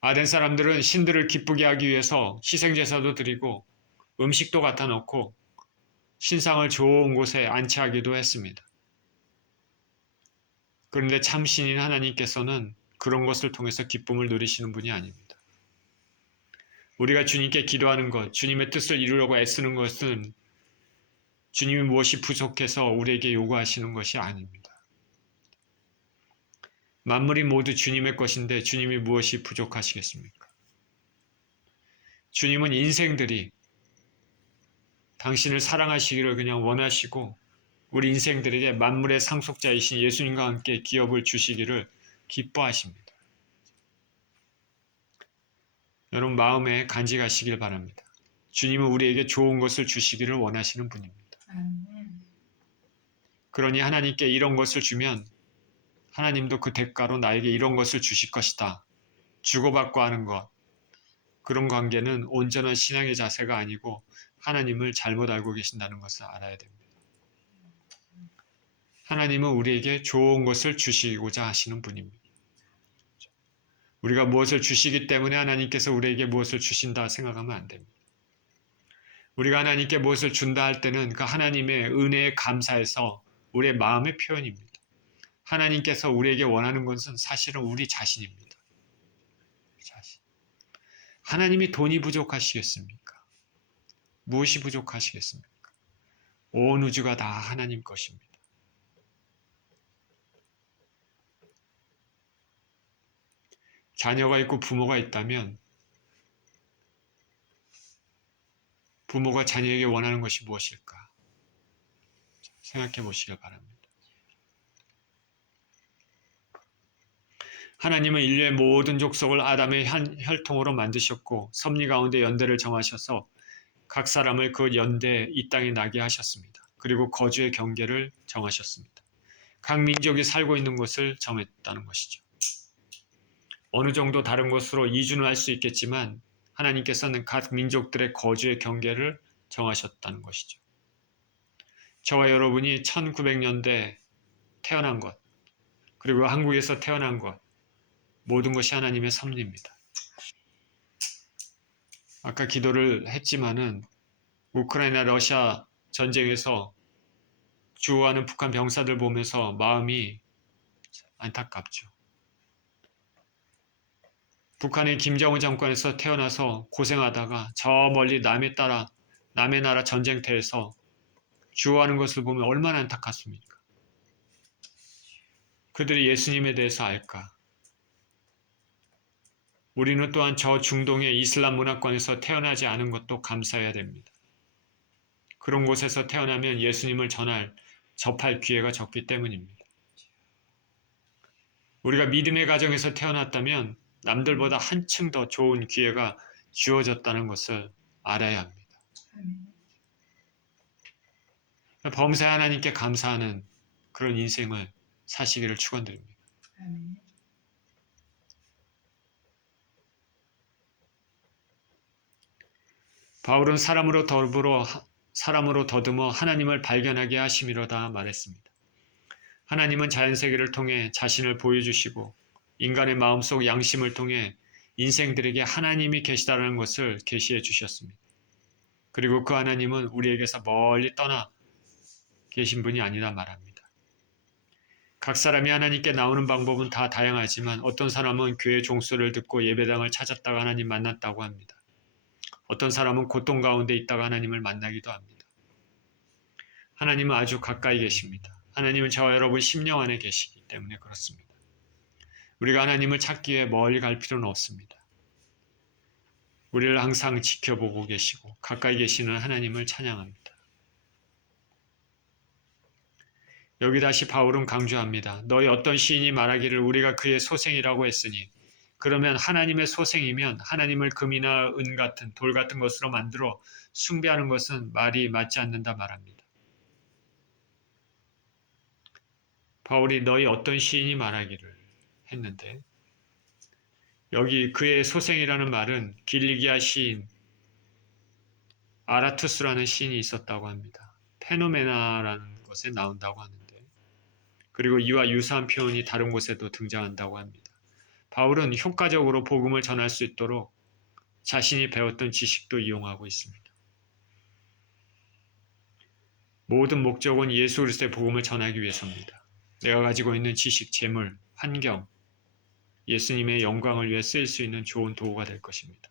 아덴 사람들은 신들을 기쁘게 하기 위해서 희생제사도 드리고 음식도 갖다 놓고 신상을 좋은 곳에 안치하기도 했습니다. 그런데 참 신인 하나님께서는 그런 것을 통해서 기쁨을 누리시는 분이 아닙니다. 우리가 주님께 기도하는 것, 주님의 뜻을 이루려고 애쓰는 것은 주님이 무엇이 부족해서 우리에게 요구하시는 것이 아닙니다. 만물이 모두 주님의 것인데 주님이 무엇이 부족하시겠습니까? 주님은 인생들이 당신을 사랑하시기를 그냥 원하시고 우리 인생들에게 만물의 상속자이신 예수님과 함께 기업을 주시기를 기뻐하십니다. 여러분 마음에 간직하시길 바랍니다. 주님은 우리에게 좋은 것을 주시기를 원하시는 분입니다. 그러니 하나님께 이런 것을 주면 하나님도 그 대가로 나에게 이런 것을 주실 것이다. 주고받고 하는 것. 그런 관계는 온전한 신앙의 자세가 아니고 하나님을 잘못 알고 계신다는 것을 알아야 됩니다. 하나님은 우리에게 좋은 것을 주시고자 하시는 분입니다. 우리가 무엇을 주시기 때문에 하나님께서 우리에게 무엇을 주신다 생각하면 안 됩니다. 우리가 하나님께 무엇을 준다 할 때는 그 하나님의 은혜에 감사해서 우리의 마음의 표현입니다. 하나님께서 우리에게 원하는 것은 사실은 우리 자신입니다. 자신. 하나님이 돈이 부족하시겠습니까? 무엇이 부족하시겠습니까? 온 우주가 다 하나님 것입니다. 자녀가 있고 부모가 있다면 부모가 자녀에게 원하는 것이 무엇일까? 생각해 보시길 바랍니다. 하나님은 인류의 모든 족속을 아담의 한 혈통으로 만드셨고 섭리 가운데 연대를 정하셔서 각 사람을 그 연대에 이 땅에 나게 하셨습니다. 그리고 거주의 경계를 정하셨습니다. 각 민족이 살고 있는 곳을 정했다는 것이죠. 어느 정도 다른 곳으로 이주는 할 수 있겠지만 하나님께서는 각 민족들의 거주의 경계를 정하셨다는 것이죠. 저와 여러분이 1900년대 태어난 것, 그리고 한국에서 태어난 것, 모든 것이 하나님의 섭리입니다. 아까 기도를 했지만은 우크라이나 러시아 전쟁에서 죽어가는 북한 병사들 보면서 마음이 안타깝죠. 북한의 김정은 정권에서 태어나서 고생하다가 저 멀리 남의 나라 전쟁터에서 죽어가는 것을 보면 얼마나 안타깝습니까? 그들이 예수님에 대해서 알까? 우리는 또한 저 중동의 이슬람 문화권에서 태어나지 않은 것도 감사해야 됩니다. 그런 곳에서 태어나면 예수님을 접할 기회가 적기 때문입니다. 우리가 믿음의 가정에서 태어났다면 남들보다 한층 더 좋은 기회가 주어졌다는 것을 알아야 합니다. 범사에 하나님께 감사하는 그런 인생을 사시기를 축원드립니다. 아멘. 바울은 사람으로 더듬어 하나님을 발견하게 하심이로다 말했습니다. 하나님은 자연세계를 통해 자신을 보여주시고 인간의 마음속 양심을 통해 인생들에게 하나님이 계시다는 것을 계시해 주셨습니다. 그리고 그 하나님은 우리에게서 멀리 떠나 계신 분이 아니라 말합니다. 각 사람이 하나님께 나오는 방법은 다 다양하지만 어떤 사람은 교회 종소를 듣고 예배당을 찾았다가 하나님 만났다고 합니다. 어떤 사람은 고통 가운데 있다가 하나님을 만나기도 합니다. 하나님은 아주 가까이 계십니다. 하나님은 저와 여러분 심령 안에 계시기 때문에 그렇습니다. 우리가 하나님을 찾기 위해 멀리 갈 필요는 없습니다. 우리를 항상 지켜보고 계시고 가까이 계시는 하나님을 찬양합니다. 여기 다시 바울은 강조합니다. 너희 어떤 시인이 말하기를 우리가 그의 소생이라고 했으니 그러면 하나님의 소생이면 하나님을 금이나 은 같은 돌 같은 것으로 만들어 숭배하는 것은 말이 맞지 않는다 말합니다. 바울이 너희 어떤 시인이 말하기를 했는데 여기 그의 소생이라는 말은 길리기아 시인 아라투스라는 시인이 있었다고 합니다. 페노메나라는 것에 나온다고 하는데 그리고 이와 유사한 표현이 다른 곳에도 등장한다고 합니다. 바울은 효과적으로 복음을 전할 수 있도록 자신이 배웠던 지식도 이용하고 있습니다. 모든 목적은 예수 그리스도의 복음을 전하기 위해서입니다. 내가 가지고 있는 지식, 재물, 환경, 예수님의 영광을 위해 쓰일 수 있는 좋은 도구가 될 것입니다.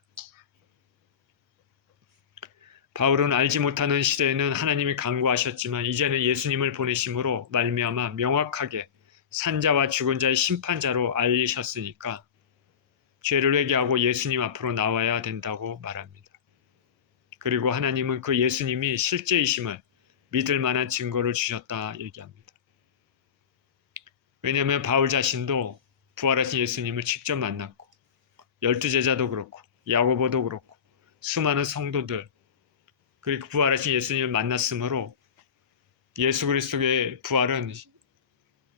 바울은 알지 못하는 시대에는 하나님이 간구하셨지만 이제는 예수님을 보내심으로 말미암아 명확하게 산자와 죽은 자의 심판자로 알리셨으니까 죄를 회개하고 예수님 앞으로 나와야 된다고 말합니다. 그리고 하나님은 그 예수님이 실제이심을 믿을 만한 증거를 주셨다 얘기합니다. 왜냐하면 바울 자신도 부활하신 예수님을 직접 만났고 12제자도 그렇고 야고보도 그렇고 수많은 성도들 그리고 부활하신 예수님을 만났으므로 예수 그리스도의 부활은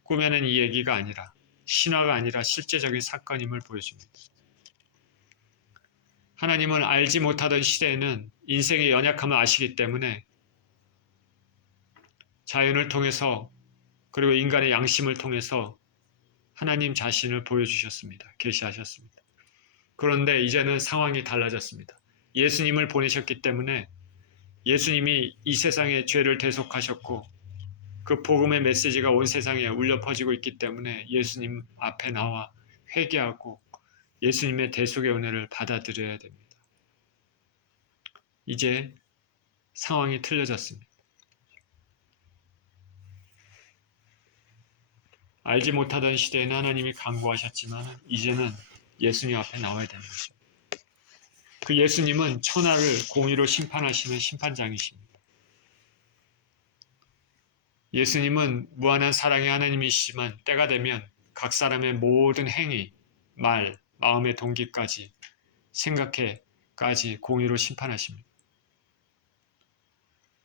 꾸며낸 이 얘기가 아니라 신화가 아니라 실제적인 사건임을 보여줍니다. 하나님은 알지 못하던 시대에는 인생의 연약함을 아시기 때문에 자연을 통해서 그리고 인간의 양심을 통해서 하나님 자신을 보여주셨습니다. 계시하셨습니다. 그런데 이제는 상황이 달라졌습니다. 예수님을 보내셨기 때문에 예수님이 이 세상의 죄를 대속하셨고 그 복음의 메시지가 온 세상에 울려 퍼지고 있기 때문에 예수님 앞에 나와 회개하고 예수님의 대속의 은혜를 받아들여야 됩니다. 이제 상황이 틀려졌습니다. 알지 못하던 시대에는 하나님이 간구하셨지만 이제는 예수님 앞에 나와야 되는 것입니다. 그 예수님은 천하를 공의로 심판하시는 심판장이십니다. 예수님은 무한한 사랑의 하나님이시지만 때가 되면 각 사람의 모든 행위, 말, 마음의 동기까지 생각해까지 공의로 심판하십니다.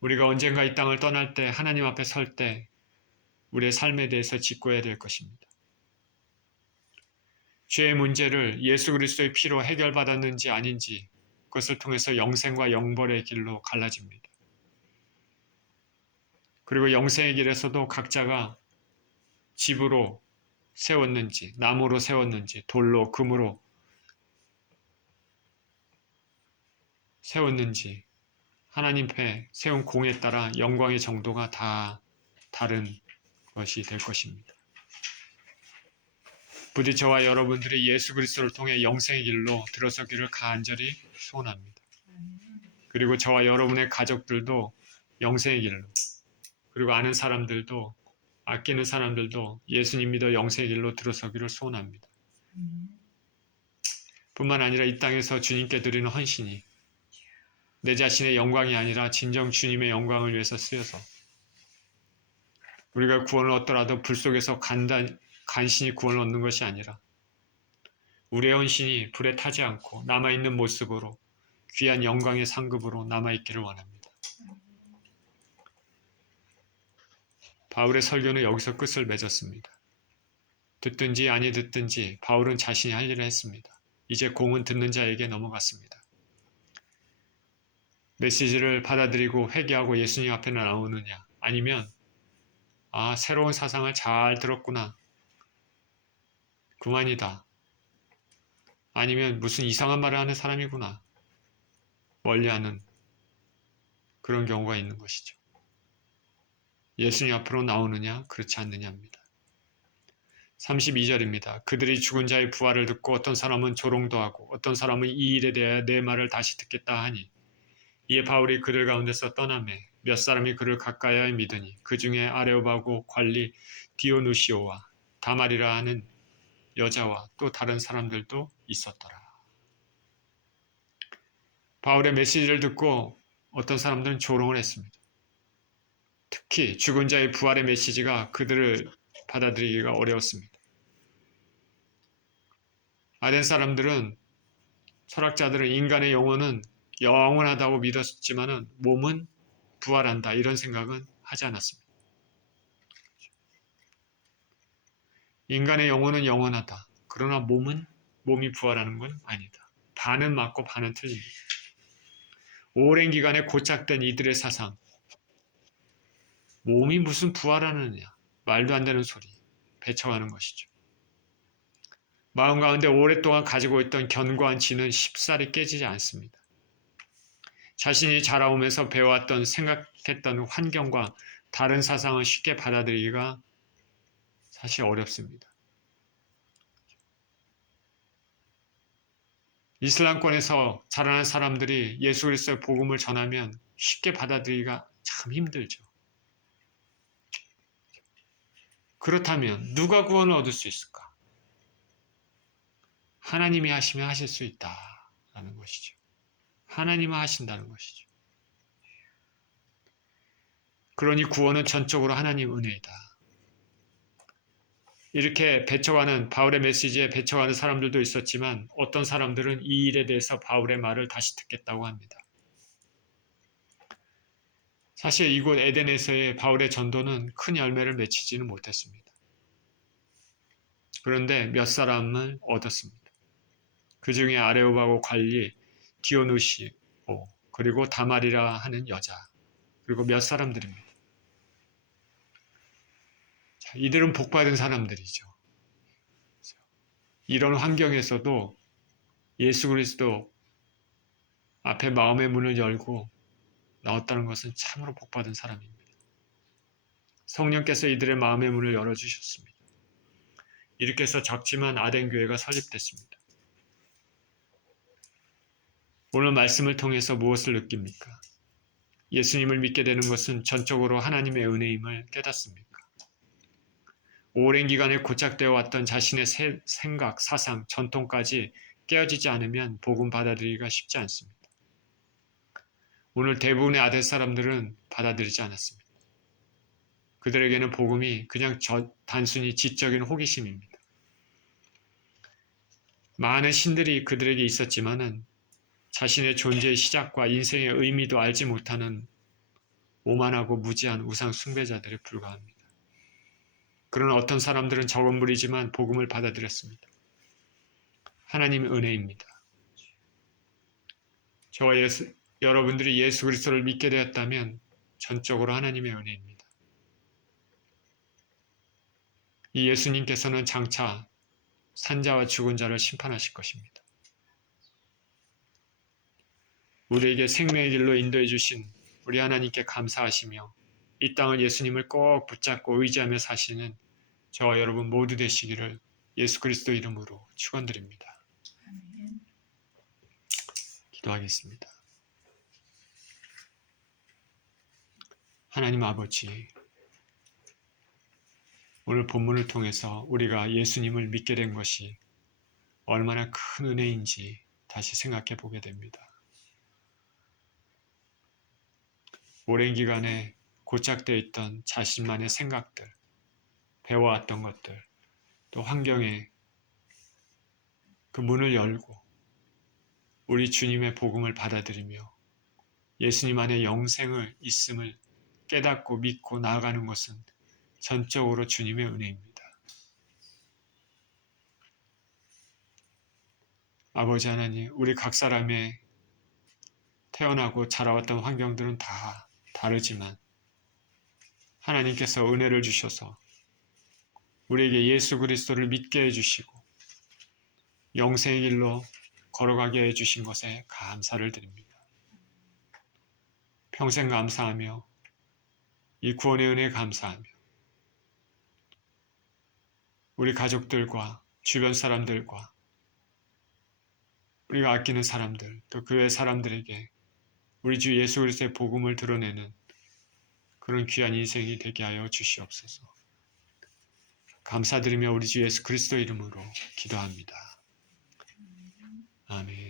우리가 언젠가 이 땅을 떠날 때 하나님 앞에 설 때 우리의 삶에 대해서 짚고야 될 것입니다. 죄의 문제를 예수 그리스도의 피로 해결받았는지 아닌지 그것을 통해서 영생과 영벌의 길로 갈라집니다. 그리고 영생의 길에서도 각자가 집으로 세웠는지 나무로 세웠는지 돌로 금으로 세웠는지 하나님 앞에 세운 공에 따라 영광의 정도가 다 다른 것이 될 것입니다. 부디 저와 여러분들이 예수 그리스도를 통해 영생의 길로 들어서기를 간절히 소원합니다. 그리고 저와 여러분의 가족들도 영생의 길로 그리고 아는 사람들도 아끼는 사람들도 예수님 믿어 영생의 길로 들어서기를 소원합니다. 뿐만 아니라 이 땅에서 주님께 드리는 헌신이 내 자신의 영광이 아니라 진정 주님의 영광을 위해서 쓰여서 우리가 구원을 얻더라도 불 속에서 간신히 구원을 얻는 것이 아니라 우리의 헌신이 불에 타지 않고 남아있는 모습으로 귀한 영광의 상급으로 남아있기를 원합니다. 바울의 설교는 여기서 끝을 맺었습니다. 듣든지 아니 듣든지 바울은 자신이 할 일을 했습니다. 이제 공은 듣는 자에게 넘어갔습니다. 메시지를 받아들이고 회개하고 예수님 앞에 나오느냐, 아니면 새로운 사상을 잘 들었구나, 그만이다, 아니면 무슨 이상한 말을 하는 사람이구나, 멀리하는 그런 경우가 있는 것이죠. 예수님 앞으로 나오느냐 그렇지 않느냐입니다. 32절입니다. 그들이 죽은 자의 부활을 듣고 어떤 사람은 조롱도 하고 어떤 사람은 이 일에 대하여 내 말을 다시 듣겠다 하니, 이에 바울이 그들 가운데서 떠나매 몇 사람이 그를 가까이 믿으니 그 중에 아레오바고 관리 디오누시오와 다말이라 하는 여자와 또 다른 사람들도 있었더라. 바울의 메시지를 듣고 어떤 사람들은 조롱을 했습니다. 특히 죽은 자의 부활의 메시지가 그들을 받아들이기가 어려웠습니다. 아덴 사람들은, 철학자들은 인간의 영혼은 영원하다고 믿었지만 몸은 부활한다, 이런 생각은 하지 않았습니다. 인간의 영혼은 영원하다. 그러나 몸이 부활하는 건 아니다. 반은 맞고 반은 틀립니다. 오랜 기간에 고착된 이들의 사상, 몸이 무슨 부활하느냐, 말도 안 되는 소리, 배척하는 것이죠. 마음 가운데 오랫동안 가지고 있던 견고한 진은 쉽사리 깨지지 않습니다. 자신이 자라오면서 배워왔던, 생각했던 환경과 다른 사상을 쉽게 받아들이기가 사실 어렵습니다. 이슬람권에서 자라난 사람들이 예수 그리스도의 복음을 전하면 쉽게 받아들이기가 참 힘들죠. 그렇다면 누가 구원을 얻을 수 있을까? 하나님이 하시면 하실 수 있다라는 것이죠. 하나님은 하신다는 것이죠. 그러니 구원은 전적으로 하나님 은혜이다. 이렇게 배척하는, 바울의 메시지에 배척하는 사람들도 있었지만 어떤 사람들은 이 일에 대해서 바울의 말을 다시 듣겠다고 합니다. 사실 이곳 에덴에서의 바울의 전도는 큰 열매를 맺히지는 못했습니다. 그런데 몇 사람을 얻었습니다. 그 중에 아레오바고 관리 디오누시오, 그리고 다말이라 하는 여자, 그리고 몇 사람들입니다. 이들은 복받은 사람들이죠. 이런 환경에서도 예수 그리스도 앞에 마음의 문을 열고 나왔다는 것은 참으로 복받은 사람입니다. 성령께서 이들의 마음의 문을 열어주셨습니다. 이렇게 해서 작지만 아덴 교회가 설립됐습니다. 오늘 말씀을 통해서 무엇을 느낍니까? 예수님을 믿게 되는 것은 전적으로 하나님의 은혜임을 깨닫습니까? 오랜 기간에 고착되어 왔던 자신의 생각, 사상, 전통까지 깨어지지 않으면 복음 받아들이기가 쉽지 않습니다. 오늘 대부분의 아덴 사람들은 받아들이지 않았습니다. 그들에게는 복음이 그냥 단순히 지적인 호기심입니다. 많은 신들이 그들에게 있었지만은 자신의 존재의 시작과 인생의 의미도 알지 못하는 오만하고 무지한 우상 숭배자들에 불과합니다. 그러나 어떤 사람들은 적은 무리지만 복음을 받아들였습니다. 하나님의 은혜입니다. 저와 여러분들이 예수 그리스도를 믿게 되었다면 전적으로 하나님의 은혜입니다. 이 예수님께서는 장차 산자와 죽은 자를 심판하실 것입니다. 우리에게 생명의 길로 인도해 주신 우리 하나님께 감사하시며 이 땅을 예수님을 꼭 붙잡고 의지하며 사시는 저와 여러분 모두 되시기를 예수 그리스도 이름으로 축원드립니다. 기도하겠습니다. 하나님 아버지, 오늘 본문을 통해서 우리가 예수님을 믿게 된 것이 얼마나 큰 은혜인지 다시 생각해 보게 됩니다. 오랜 기간에 고착되어 있던 자신만의 생각들, 배워왔던 것들, 또 환경에 그 문을 열고 우리 주님의 복음을 받아들이며 예수님 안에 영생을 있음을 깨닫고 믿고 나아가는 것은 전적으로 주님의 은혜입니다. 아버지 하나님, 우리 각 사람의 태어나고 자라왔던 환경들은 다 다르지만 하나님께서 은혜를 주셔서 우리에게 예수 그리스도를 믿게 해주시고 영생의 길로 걸어가게 해주신 것에 감사를 드립니다. 평생 감사하며 이 구원의 은혜에 감사하며 우리 가족들과 주변 사람들과 우리가 아끼는 사람들, 또 교회 사람들에게 우리 주 예수 그리스도의 복음을 드러내는 그런 귀한 인생이 되게 하여 주시옵소서. 감사드리며 우리 주 예수 그리스도 이름으로 기도합니다. 아멘.